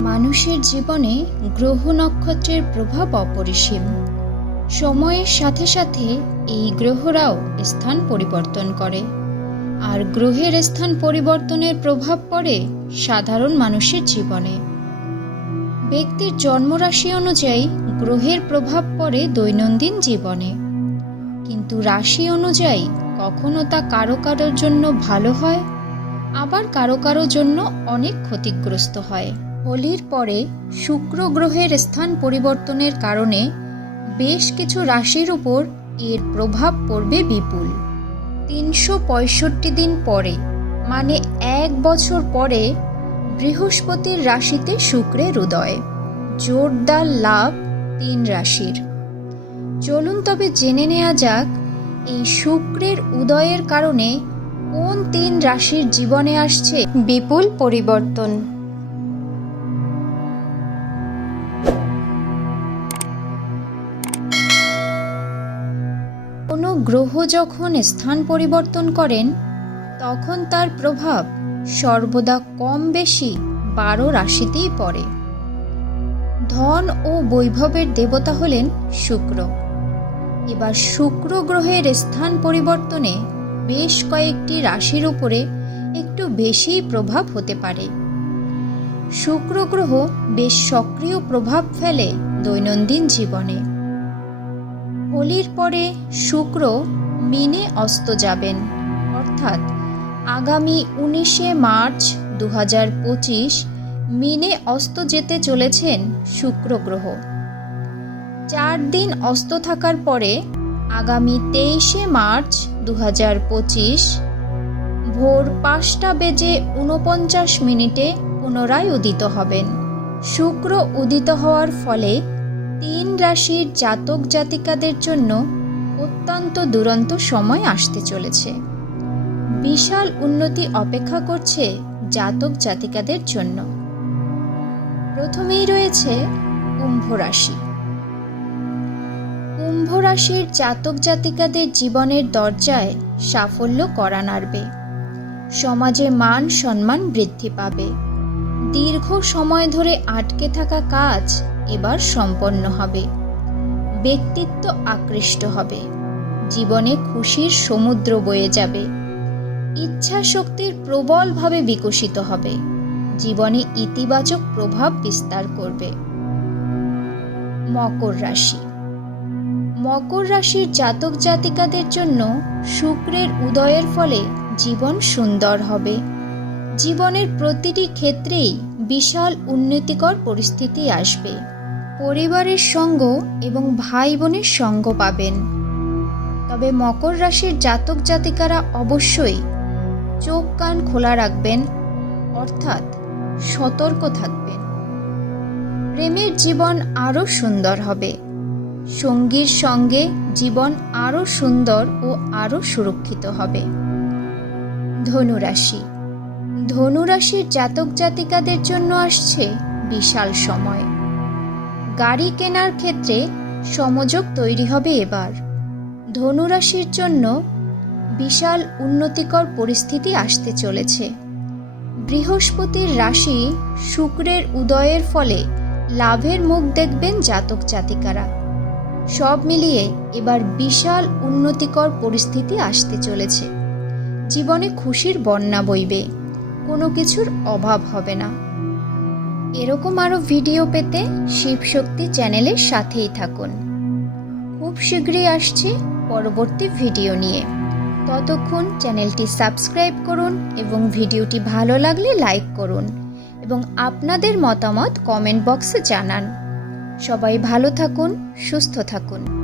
মানুষের জীবনে গ্রহ নক্ষত্রের প্রভাব অপরিসীম। সময়ের সাথে সাথে এই গ্রহরাও স্থান পরিবর্তন করে। আর গ্রহের স্থান পরিবর্তনের প্রভাব পড়ে সাধারণ মানুষের জীবনে। ব্যক্তির জন্মরাশি অনুযায়ী গ্রহের প্রভাব পড়ে দৈনন্দিন জীবনে। কিন্তু রাশি অনুযায়ী কখনো তা কারও কারোর জন্য ভালো হয়, আবার কারও কারও জন্য অনেক ক্ষতিগ্রস্ত হয়। হোলির পরে শুক্র গ্রহের স্থান পরিবর্তনের কারণে বেশ কিছু রাশির উপর এর প্রভাব পড়বে বিপুল। তিনশো পঁয়ষট্টি দিন পরে মানে এক বছর পরে, বৃহস্পতির রাশিতে শুক্রের উদয়। জোরদার লাভ তিন রাশির। চলুন তবে জেনে নেওয়া যাক, এই শুক্রের উদয়ের কারণে কোন তিন রাশির জীবনে আসছে বিপুল পরিবর্তন। কোনো গ্রহ যখন স্থান পরিবর্তন করেন, তখন তার প্রভাব সর্বদা কম বেশি বারো রাশিতেই পড়ে। ধন ও বৈভবের দেবতা হলেন শুক্র। এবার শুক্র গ্রহের স্থান পরিবর্তনে বেশ কয়েকটি রাশির উপরে একটু বেশিই প্রভাব হতে পারে। শুক্র গ্রহ বেশ সক্রিয় প্রভাব ফেলে দৈনন্দিন জীবনে। হোলির পরে শুক্র মিনে অস্ত যাবেন। অর্থাৎ আগামী উনিশে মার্চ দু মিনে অস্ত যেতে চলেছেন শুক্র গ্রহ চার দিন অস্ত থাকার পরে আগামী তেইশে মার্চ দু ভোর পাঁচটা বেজে উনপঞ্চাশ মিনিটে পুনরায় উদিত হবেন। শুক্র উদিত হওয়ার ফলে তিন রাশির জাতক জাতিকাদের জন্য অত্যন্ত দুরন্ত সময় আসতে চলেছে। বিশাল উন্নতি অপেক্ষা করছে জাতক জাতিকাদের জন্য। প্রথমেই রয়েছে কুম্ভ রাশি। কুম্ভ রাশির জাতক জাতিকাদের জীবনের দরজায় সাফল্য করা নাড়বে। সমাজে মান সম্মান বৃদ্ধি পাবে। দীর্ঘ সময় ধরে আটকে থাকা কাজ এবার সম্পন্ন হবে। ব্যক্তিত্ব আকৃষ্ট হবে। জীবনে খুশির সমুদ্র বয়ে যাবে। ইচ্ছা শক্তির প্রবলভাবে বিকশিত হবে। জীবনে ইতিবাচক প্রভাব বিস্তার করবে। মকর রাশি। মকর রাশির জাতক জাতিকাদের জন্য শুক্রের উদয়ের ফলে জীবন সুন্দর হবে। জীবনের প্রতিটি ক্ষেত্রেই বিশাল উন্নতিকর পরিস্থিতি আসবে। পরিবারের সঙ্গ এবং ভাই বোনের সঙ্গ পাবেন। তবে মকর রাশির জাতক জাতিকারা অবশ্যই চোখ কান খোলা রাখবেন, অর্থাৎ সতর্ক থাকবেন। প্রেমের জীবন আরও সুন্দর হবে। সঙ্গীর সঙ্গে জীবন আরও সুন্দর ও আরও সুরক্ষিত হবে। ধনুরাশি ধনুরাশির জাতক জাতিকাদের জন্য আসছে বিশাল সময়। গাড়ি কেনার ক্ষেত্রে সমযোগ তৈরি হবে এবার। ধনুরাশির জন্য বিশাল উন্নতিকর পরিস্থিতি আসতে চলেছে। বৃহস্পতির রাশি শুক্রের উদয়ের ফলে লাভের মুখ দেখবেন জাতক জাতিকারা। সব মিলিয়ে এবার বিশাল উন্নতিকর পরিস্থিতি আসতে চলেছে। জীবনে খুশির বন্যা বইবে, কোনো কিছুর অভাব হবে না। এরকম আরও ভিডিও পেতে শিবশক্তি চ্যানেলের সাথেই থাকুন। খুব শীঘ্রই আসছে পরবর্তী ভিডিও নিয়ে। ততক্ষণ চ্যানেলটি সাবস্ক্রাইব করুন এবং ভিডিওটি ভালো লাগলে লাইক করুন এবং আপনাদের মতামত কমেন্ট বক্সে জানান। সবাই ভালো থাকুন, সুস্থ থাকুন।